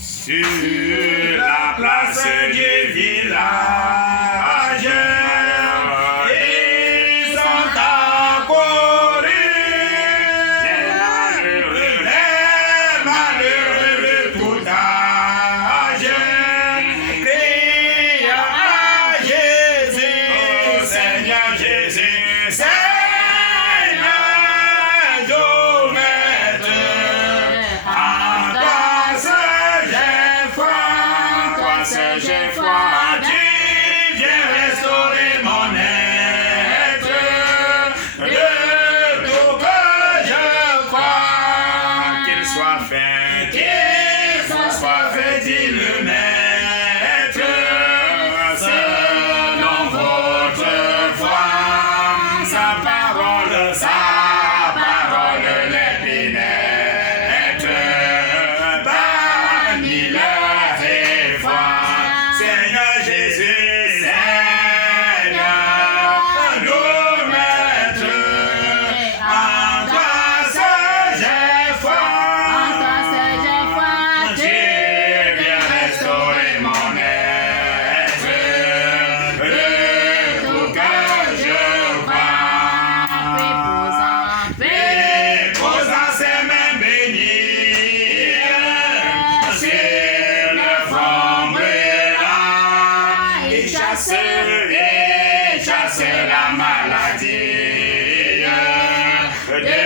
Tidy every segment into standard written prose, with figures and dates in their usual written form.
Sur la place du village, ils sont accourus, les malheureux de tout âge, criant à Jésus, Seigneur Jésus, Seigneur, Dieu maître, en toi seul j'ai foi, en toi seul j'ai foi, tu viens restaurer mon être, de tout que je crois, qu'il soit fait, dit le maître, selon votre foi, sa parole les pénètre, parmi leurs efforts, Seigneur Jésus, Seigneur, nous maître, en toi seul j'ai foi, tu viens restaurer mon être, de tout que je crois, posant ses mains bénies sur le front brûlant, il chasse la maladie de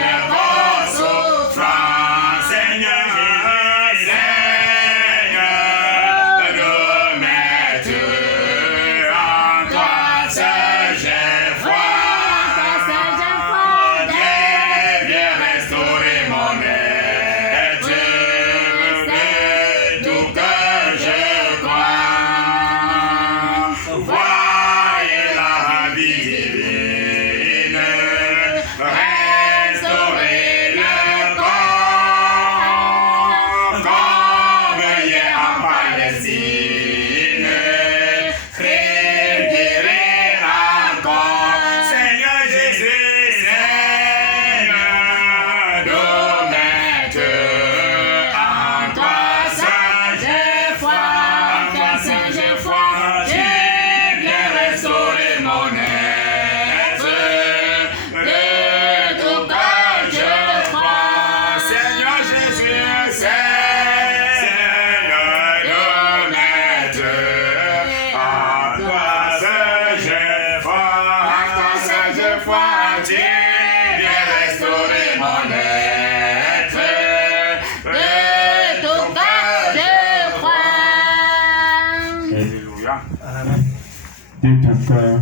la grosse souffrance. Seigneur Jésus, Seigneur, nous maître, en toi seul j'ai foi, Dieu viens restaurer mon être, de tout que je crois. Voyez la vie divine, restaurer le corps, comme hier en Palestine, guérir encore. Seigneur Jésus, Seigneur, nous maître, en toi seul j'ai foi, en toi seul j'ai foi, tu viens restaurer mon être, de tout que je crois. Seigneur Jésus, Seigneur, nous maître, en toi seul j'ai foi, tu viens restaurer mon être, de tout que je crois. Alléluia. De tout cœur,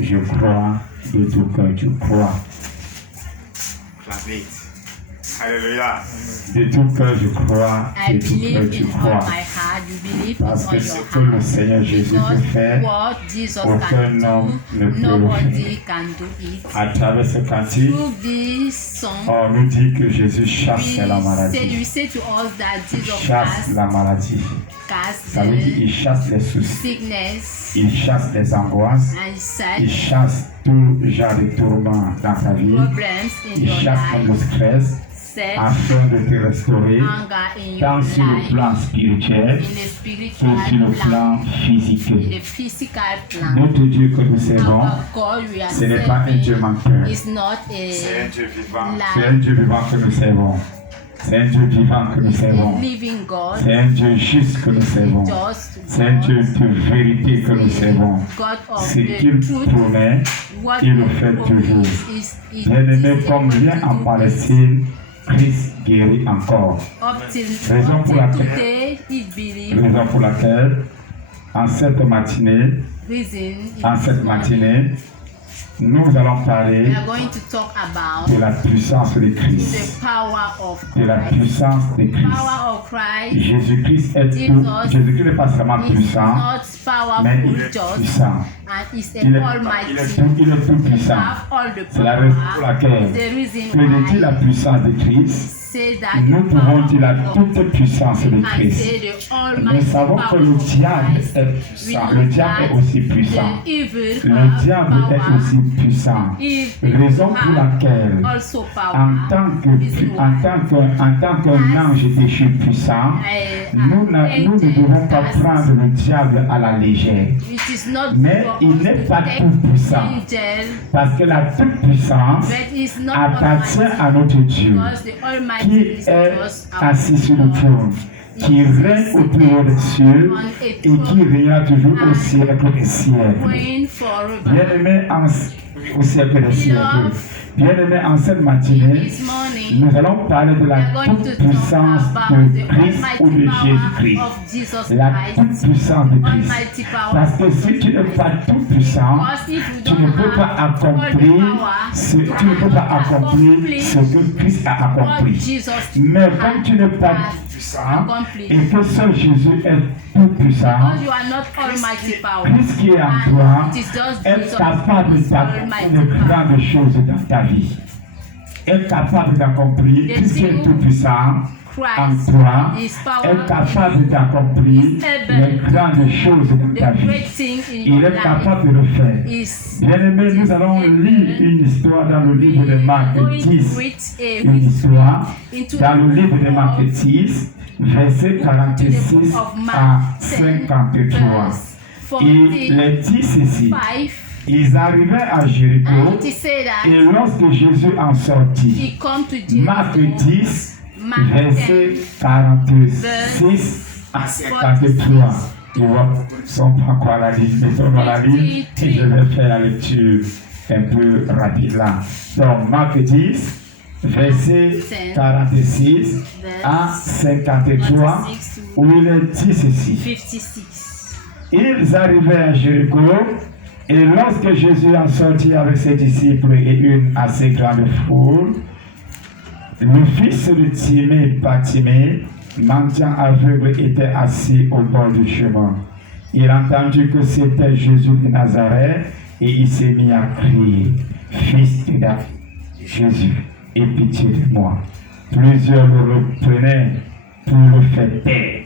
je crois, de tout cœur, je crois. Clap it. Alléluia. De tout cœur, je crois, I de tout cœur, believe je in all crois. my heart. You believe Parce in que all ce your que le heart. Seigneur Jésus Because peut faire, what Jesus aucun can homme do, ne peut le nobody faire. can do it. À travers ce cantique, Through this song, on nous dit que Jésus chasse la we maladie. say to us that Jesus Chasse la maladie. cast Ça veut dire the qu'il chasse les soucis, sickness il chasse les angoisses, and il sad chasse tout genre de tourments dans ta vie, problems in il your chasse le life, stress sad afin de te restaurer anger in your tant sur le life, plan spirituel in the que spiritual sur le plan, plan physique. in the physical plan. Notre Dieu que nous servons, Our God we are ce n'est pas un Dieu serving menteur. is not C'est un a Dieu vivant. C'est un lie. Dieu vivant que nous servons. C'est un Dieu vivant que nous It's a servons. living God. C'est un Dieu juste que nous servons. Just C'est un Dieu de vérité que nous servons. God of Ce the qu'il truth. promet, What il le fait toujours. Bien-aimé, comme vient en Palestine, Christ guérit encore. Up till Raison pour laquelle- today, he believed. Raison pour laquelle, en cette matinée, nous allons parler we are going to talk about de la puissance de the Christ. power of De la Christ. puissance de Christ. Power of Christ Jésus-Christ est tout. Jésus-Christ n'est pas seulement is puissant, not mais il powerful est just puissant. and is Il est, an almighty. il est tout puissant. Have all the C'est la raison pour power. laquelle The reason que je dis la why puissance de Christ, say that nous the pouvons power dire la of God, toute puissance de we can Christ. say the Nous almighty savons que power le of diable Christ. est We puissant. know Le diable est that aussi puissant. the evil Le have diable est power. aussi puissant. If Raison pour laquelle, also power, en tant qu'un ange déchu puissant, nous ne devons pas prendre le diable à la légère. it is not Mais for il us n'est to pas take tout puissant. angel, Parce que la toute puissance but it's not appartient almighty, à notre Dieu, because the almighty qui is est just our assis sur le God. trône, qui règne au plus haut des cieux On a et qui régnera toujours au siècle des siècles. Reign forever. Bien-aimés au siècle des siècles. Bien-aimés, en cette matinée, This morning, nous allons parler de we la are going to talk toute-puissance about de the Christ ou de almighty power Jésus-Christ. of Jesus La Christ. toute-puissance de Christ. Almighty power. Parce que si tu n'es pas tout-puissant, Because if you tu don't ne peux pas have all the accomplir power, ce, tu ne peux pas accomplir ce que Christ a what accompli. Jesus Mais comme tu n'es pas has puissant accomplished, et que seul Jésus est tout puissant, because you are not almighty power, Christ qui est en toi and it is just est Jesus capable who is d'accomplir almighty de power. grandes choses dans ta vie. Est capable d'accomplir, puisqu'il est tout puissant en Christ toi, is est power, capable d'accomplir les grandes choses dans ta the vie. great thing in Il your est life capable de le faire. is Bien-aimés, nous allons lire une histoire dans le livre de Marc going to 10. read a Une histoire into dans le livre de Marc of 10, verset 46 à 53. Il est dit ceci. 5, Ils arrivaient à Jéricho and it say that et lorsque Jésus en sortit, he come to Marc Jericho, 10, Mark verset 10, 46 à 53. Les voix ne sont pas encore à la ligne, mettons-nous à la ligne et je vais faire la lecture un peu rapide là. Donc, Marc 10, verset 46 à 53, où il est dit ceci. 56. Ils arrivaient à Jéricho, et lorsque Jésus en sortit avec ses disciples et une assez grande foule, le fils de Timée, Bartimée, mendiant aveugle, était assis au bord du chemin. Il entendit que c'était Jésus de Nazareth et il s'est mis à crier, « Fils de David, Jésus, aie pitié de moi. » Plusieurs le reprenaient pour le faire taire.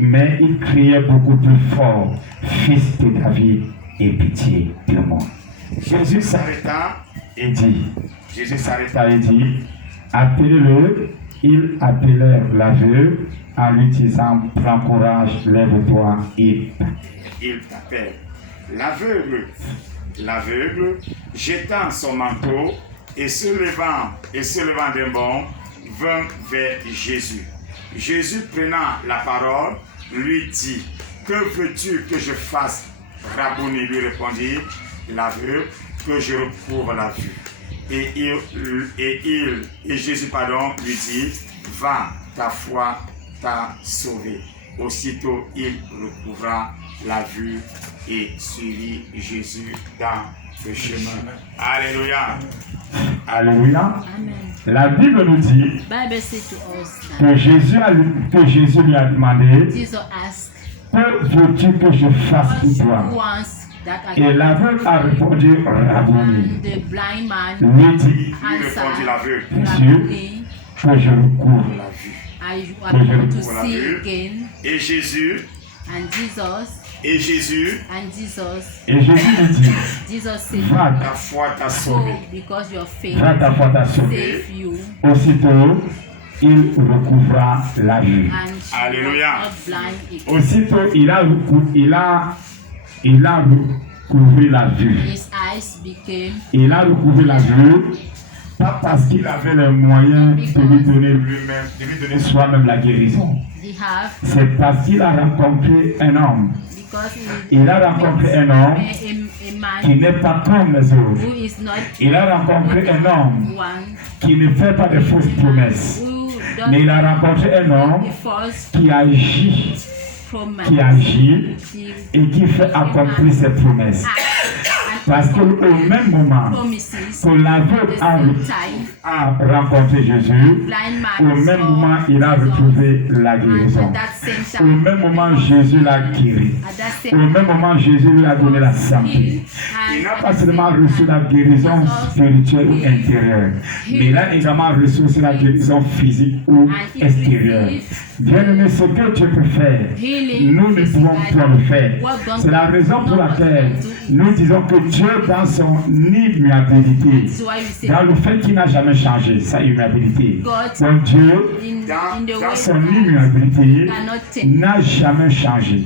Mais il criait beaucoup plus fort, « Fils de David, aie pitié de moi. » Jésus s'arrêta et dit, appelez-le. Ils appelèrent l'aveugle en lui disant, prends courage, lève-toi et il t'appelle. L'aveugle, jetant son manteau et se levant d'un bond, vint vers Jésus. Jésus, prenant la parole, lui dit, que veux-tu que je fasse? Rabouni, lui répondit l'aveugle, que je recouvre la vue. Et Jésus, lui dit, va, ta foi t'a sauvé. Aussitôt, il recouvra la vue et suivit Jésus dans le chemin. Alléluia. Alléluia. Amen. La Bible nous dit Bible says to us que Jésus lui a demandé, Jesus asked, que veux-tu que je fasse pour toi? once that I Et l'aveugle a répondu, Rabouni. and the blind man Lui dit, Répondit l'aveugle, Rabboni, que je recouvre. la vue. I want to see again. Et Jésus, And Jesus, Et Jésus lui dit, Jesus said, va, ta foi t'a sauvé. so because your faith va, ta foi t'a sauvé. save you, Aussitôt, il recouvra la vue. and she Alléluia. was not blind again. Aussitôt, il a recouvert la vue. His eyes became Il a recouvert la vue, pas parce qu'il avait les moyens de lui donner lui-même, de lui donner soi-même la guérison. the half C'est parce qu'il a rencontré un homme. because Il a rencontré un homme a qui man n'est pas comme les autres. who is not Il a rencontré un homme one qui ne fait pas de fausses promesses. who Mais il a does rencontré un homme the false qui agit promise. et qui fait He accomplir ses promesses. acts and Parce qu'au même moment promises, que l'aveugle the same time, a rencontré Jésus, blind au man même saw moment, il a Jesus, retrouvé la and guérison. at that same Au time, même moment, Jésus l'a guéri. at that Au same même moment, Jésus lui a donné la santé. Il n'a pas seulement reçu la guérison spirituelle ou intérieure, mais il a également reçu aussi la guérison physique ou extérieure. Bien-aimé, ce que tu peux faire, nous ne pouvons pas le faire. C'est la raison pour laquelle nous disons que Dieu, dans son immuabilité, dans le fait qu'il n'a jamais changé sa immuabilité, donc Dieu, dans son immuabilité, n'a jamais changé.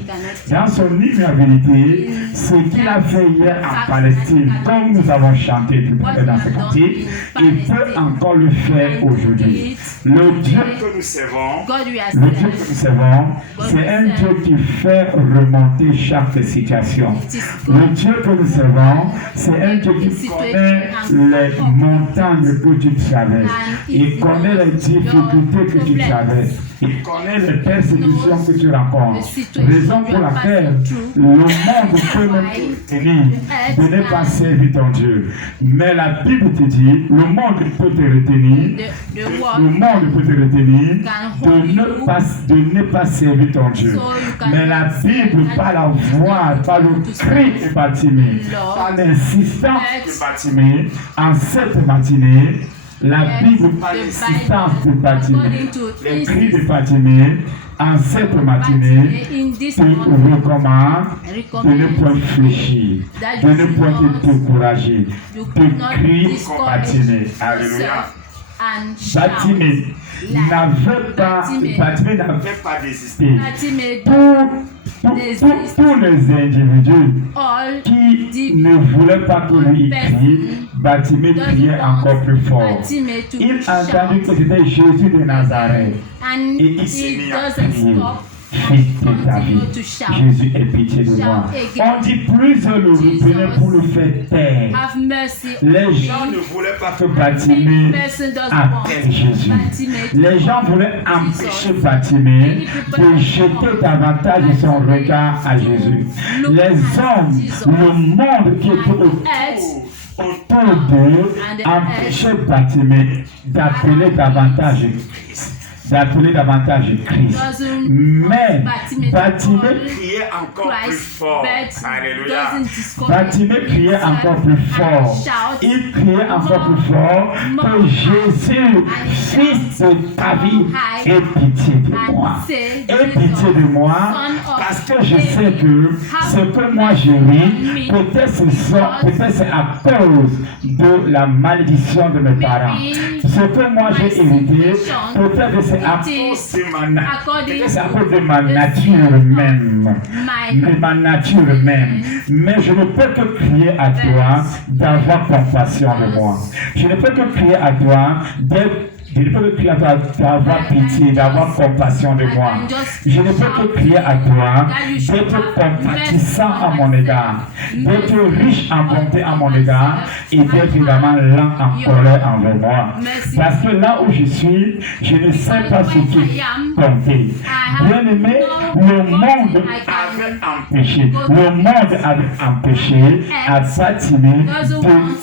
Dans son immuabilité, ce qu'il a fait hier en Palestine, comme nous avons chanté tout à l'heure dans ce quartier, il peut encore le faire aujourd'hui. Le Dieu que nous servons, c'est un Dieu qui fait remonter chaque situation. Le Dieu que nous servons, c'est un Dieu qui connaît les montagnes que tu traverses. Il connaît les difficultés que tu traverses. Il connaît les persécutions que tu rencontres. Raison pour laquelle le monde peut même te tenir de ne pas servir ton Dieu. Mais la Bible te dit, le monde peut te retenir, le monde peut te retenir de ne pas servir ton Dieu. Mais la Bible, par la voix, par le cri de Bartimée, par l'insistance de Bartimée, en cette matinée, la Bible, par l'insistance de Bartimée, les cris de Bartimée, en cette matinée, te recommande de ne point fléchir, de ne point te décourager, de crier comme Bartimée. Alléluia. Bartimée n'avait pas désisté. Pour les individus qui ne voulaient pas que lui crie, Bartimée criait encore plus fort. Il a entendu que c'était Jésus de Nazareth et il s'est mis à crier. Fils de David, Jésus ait pitié de moi. On dit plusieurs le reprenaient pour le faire taire. Les gens ne voulaient pas que Bartimée appelle Jésus. Les gens voulaient empêcher Bartimée de jeter davantage son regard à Jésus. Les hommes, le monde qui était autour d'eux, empêchaient Bartimée d'appeler davantage Christ. Mais Bartimée criait encore plus fort. Alléluia. Bartimée criait encore plus fort. Il criait encore plus fort que Jésus, fils de David, ait pitié de moi. Aie pitié de moi parce que je sais que ce que moi j'ai vis, peut-être c'est à cause de la malédiction de mes parents. Ce que moi j'ai hérité, peut-être c'est à cause de ma nature même. Mais je ne peux que crier à toi d'avoir compassion de moi. Je ne peux que crier à toi d'avoir pitié, d'avoir compassion de moi. Je ne peux que crier à toi d'être compatissant à mon égard, d'être riche en bonté à mon égard et d'être évidemment lent en colère envers moi. Parce que là où je suis, je ne sais pas ce qui est compté. Bien aimé, le monde avait empêché à Bartimée de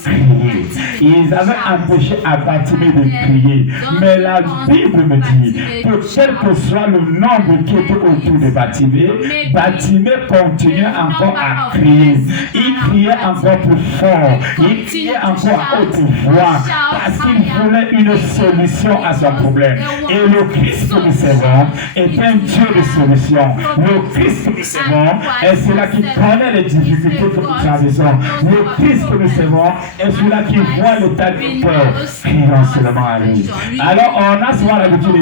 crier. Ils avaient empêché à Bartimée de crier. Mais la Bible me dit que quel que soit le nombre qui était autour de Bartimée, Bartimée continuait encore à crier. Il criait encore plus fort. Il criait encore à haute voix parce qu'il voulait une solution à son problème. Et le Christ que nous servons est un Dieu de solution. Le Christ que nous servons est celui qui connaît les difficultés que nous traversons. Le Christ que nous servons est celui qui voit l'état du cœur. Crions seulement à lui. Alors on a souvent l'habitude de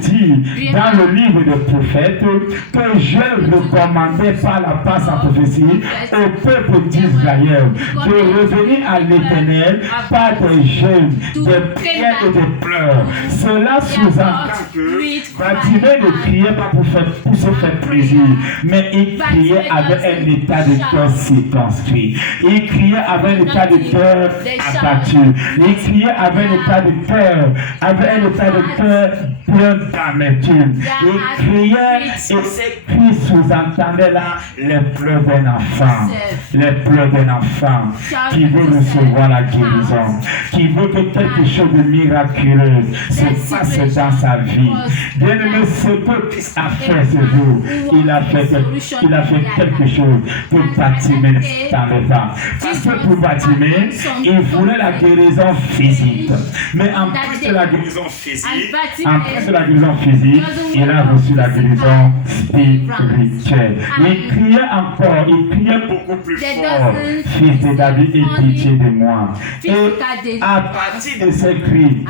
dire dans le livre des prophètes que Joël recommandait par la passe en prophétie au peuple d'Israël de revenir à l'Éternel par des jeûnes, des prières et des pleurs. Cela sous-entend que Bartimée ne criait pas pour se faire plaisir, mais il criait avec un état de cœur circonscrit. Il criait avec un état de cœur abattu. Il criait avec un état de cœur plein d'amertume. Il criait et ces cris sous-entendaient là les pleurs d'un enfant. Les pleurs d'un enfant qui veut recevoir la guérison, qui veut que quelque chose de miraculeux se passe dans sa vie. Bien-aimé, ce que Christ a fait ce jour, il a fait quelque chose pour Bartimée dans pas. Parce que pour Bartimée, il voulait la guérison physique. Mais en plus de la guérison physique, il a reçu la guérison spirituelle. Il criait encore, il criait beaucoup plus fort. Fils de David, aie pitié de moi. Et à partir de ces cris,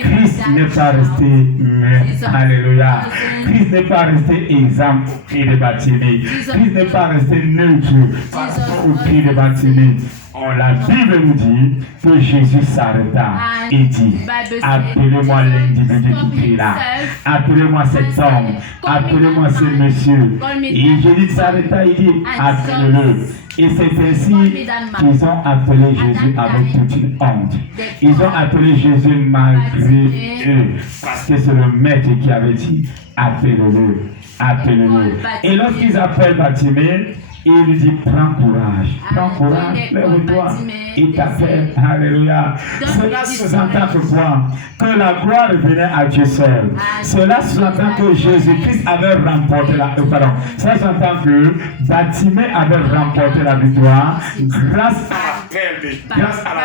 Christ n'est pas resté muet. Alléluia. Christ n'est pas resté exempt au cri de Bartimée. Christ n'est pas resté neutre au cri de Bartimée. La Bible nous dit que Jésus s'arrêta et dit, appelez-moi l'individu qui crie là, appelez-moi cet homme, appelez-moi ce monsieur. Et Jésus s'arrêta et dit, appelez-le. Et c'est ainsi qu'ils ont appelé Jésus avec toute une honte. Ils ont appelé Jésus malgré eux, parce que c'est le maître qui avait dit, appelez-le, appelez-le. Et lorsqu'ils appellent Bartimée, il lui dit, prends courage, lève-toi, il t'appelle, alléluia. Cela sous-entend que quoi? Que la gloire venait à Dieu seul. Cela sous-entend que Jésus-Christ avait remporté la victoire. Cela sous-entend que Bartimée avait remporté la victoire grâce à la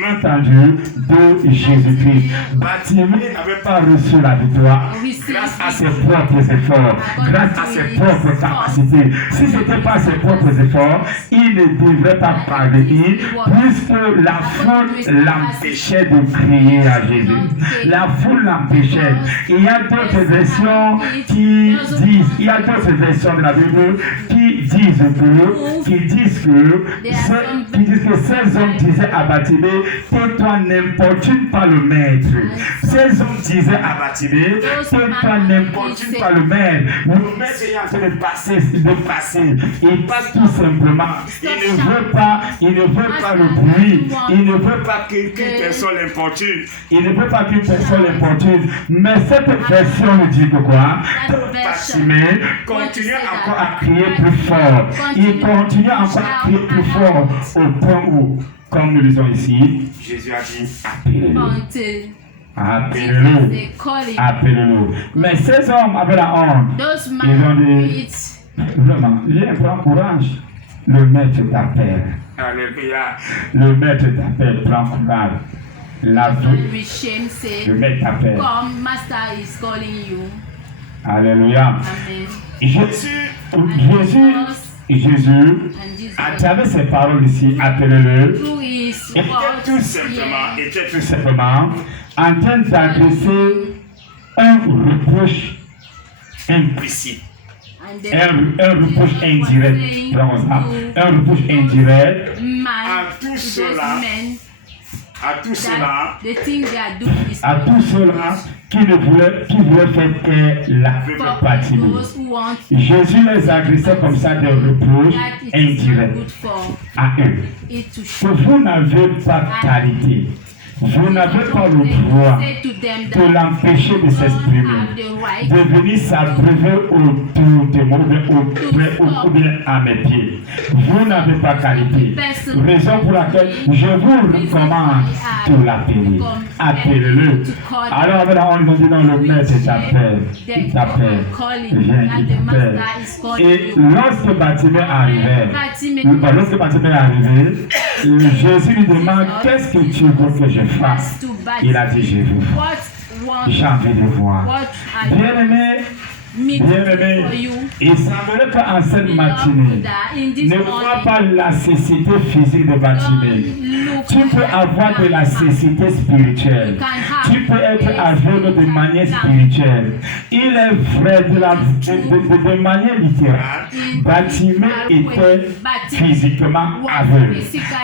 main tendue de Jésus-Christ. Bartimée n'avait pas reçu la victoire grâce à ses propres efforts, grâce à ses propres capacités. Si ce n'était pas ses propres efforts, il ne devrait pas parvenir, puisque la foule l'empêchait de crier à Jésus. La foule l'empêchait. Il y a d'autres versions qui disent, de la Bible qui disent que ces hommes disaient à Bartimée, tais-toi, n'importune pas le maître. Ces hommes disaient à Bartimée, tais-toi, n'importune pas le maître. Le maître est en train de passer. Il passe tout simplement. Il ne veut pas le bruit. Il ne veut pas qu'une personne l'importune. Mais cette version nous dit que quoi? Bartimée continue encore à crier plus fort. Il continue encore à crier plus fort au point où, comme nous disons ici, Jésus a dit, appelez-le. Mais ces hommes avaient la honte. Ils ont dit, vraiment, viens, prends courage. Le maître t'appelle. Alléluia. Le maître t'appelle, prends courage. Le maître t'appelle. Alléluia. Jésus, à travers ces paroles ici, appelez-le, était tout simplement en train d'adresser un reproche implicite. Un reproche indirect, un reproche indirect à tous ceux-là qui voulaient faire taire l'aveugle Bartimée. Jésus les adressait comme ça des reproches indirects à eux. Que vous n'avez pas de qualité. Vous n'avez pas le droit de l'empêcher de s'exprimer, de venir s'abreuver autour de moi ou bien à mes pieds. Vous n'avez pas qualité. Raison pour laquelle je vous recommande de l'appeler. Appelez-le. Alors on nous dit dans le maître t'appelle. Il t'appelle. Viens, il t'appelle. Et lorsque Bartimée arrivait, Jésus lui demande, qu'est-ce que tu veux que je fasse? Il a dit, je veux voir. J'ai envie de voir. Bien-aimé, il semblerait qu'en cette matinée, ne vois pas la cécité physique de Bartimée. Tu peux avoir de la cécité spirituelle. Tu peux être aveugle de manière spirituelle. Il est vrai, de manière littérale, Bartimée était physiquement aveugle.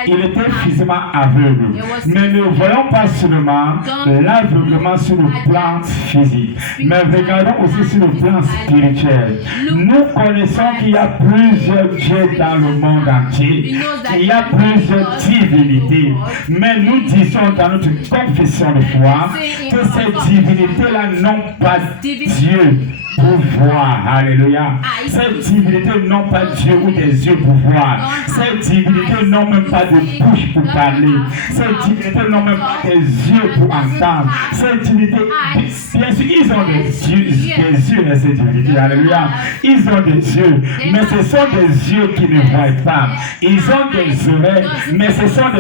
Il était physiquement aveugle. Mais ne voyons pas seulement l'aveuglement sur le plan physique, mais regardons aussi sur le plan spirituel. Nous connaissons qu'il y a plusieurs dieux dans le monde entier. Il y a plusieurs divinités. Mais nous disons dans notre confession de foi que ces divinités-là n'ont pas Dieu pour voir. Alléluia. Ces divinités n'ont pas Dieu ou des yeux pour voir. Ces divinités n'ont même pas de bouche pour parler. Ces divinités n'ont même pas des yeux pour entendre. Ces divinités, bien sûr, ils ont des yeux, ces divinités. Alléluia. Ils ont des yeux, mais ce sont des yeux qui ne voient pas. Ils ont des oreilles, mais ce sont des